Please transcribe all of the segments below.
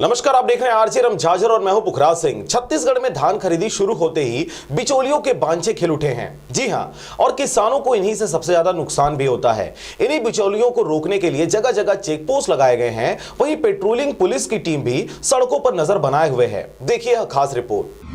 नमस्कार, आप देख रहे हैं आरजे रमझाजर और मैं हूं पुखराज सिंह। छत्तीसगढ़ में धान खरीदी शुरू होते ही बिचौलियों के बांचे खिल उठे हैं। जी हां, और किसानों को इन्हीं से सबसे ज्यादा नुकसान भी होता है। इन्हीं बिचौलियों को रोकने के लिए जगह जगह चेक पोस्ट लगाए गए हैं। वहीं पेट्रोलिंग पुलिस की टीम भी सड़कों पर नजर बनाए हुए है। देखिए यह खास रिपोर्ट।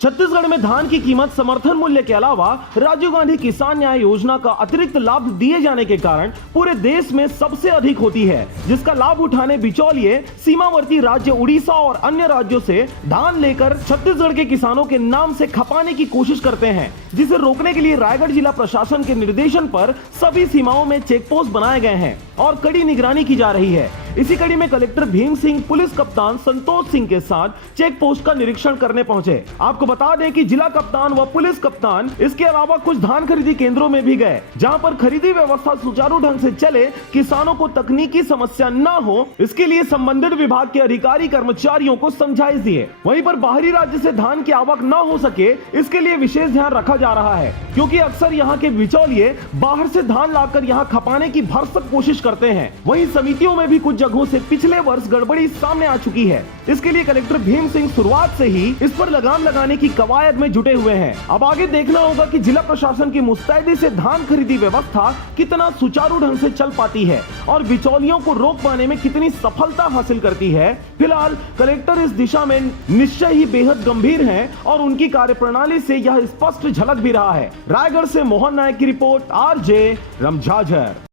छत्तीसगढ़ में धान की कीमत समर्थन मूल्य के अलावा राजीव गांधी किसान न्याय योजना का अतिरिक्त लाभ दिए जाने के कारण पूरे देश में सबसे अधिक होती है, जिसका लाभ उठाने बिचौलिए सीमावर्ती राज्य उड़ीसा और अन्य राज्यों से धान लेकर छत्तीसगढ़ के किसानों के नाम से खपाने की कोशिश करते हैं, जिसे रोकने के लिए रायगढ़ जिला प्रशासन के निर्देशन पर सभी सीमाओं में चेक पोस्ट बनाए गए हैं और कड़ी निगरानी की जा रही है। इसी कड़ी में कलेक्टर भीम सिंह पुलिस कप्तान संतोष सिंह के साथ चेक पोस्ट का निरीक्षण करने पहुंचे। आपको बता दें कि जिला कप्तान व पुलिस कप्तान इसके अलावा कुछ धान खरीदी केंद्रों में भी गए, जहां पर खरीदी व्यवस्था सुचारू ढंग से चले, किसानों को तकनीकी समस्या न हो, इसके लिए संबंधित विभाग के अधिकारी कर्मचारियों को समझाइश दिए। वहीं पर बाहरी राज्य से धान की आवक न हो सके, इसके लिए विशेष ध्यान रखा जा रहा है, क्योंकि अक्सर यहाँ के बिचौलिए बाहर से धान लाकर यहाँ खपाने की भरसक कोशिश करते हैं। वहीं समितियों में भी कुछ जगहों से पिछले वर्ष गड़बड़ी सामने आ चुकी है। इसके लिए कलेक्टर भीम सिंह शुरुआत से ही इस पर लगाम लगाने की कवायद में जुटे हुए हैं। अब आगे देखना होगा कि जिला प्रशासन की मुस्तैदी से धान खरीदी व्यवस्था कितना सुचारू ढंग से चल पाती है और बिचौलियों को रोक पाने में कितनी सफलता हासिल करती है। फिलहाल कलेक्टर इस दिशा में निश्चय ही बेहद गंभीर हैं और उनकी कार्यप्रणाली से यह स्पष्ट झलक भी रहा है। रायगढ़ से मोहन नायक की रिपोर्ट, आरजे रमझाजर।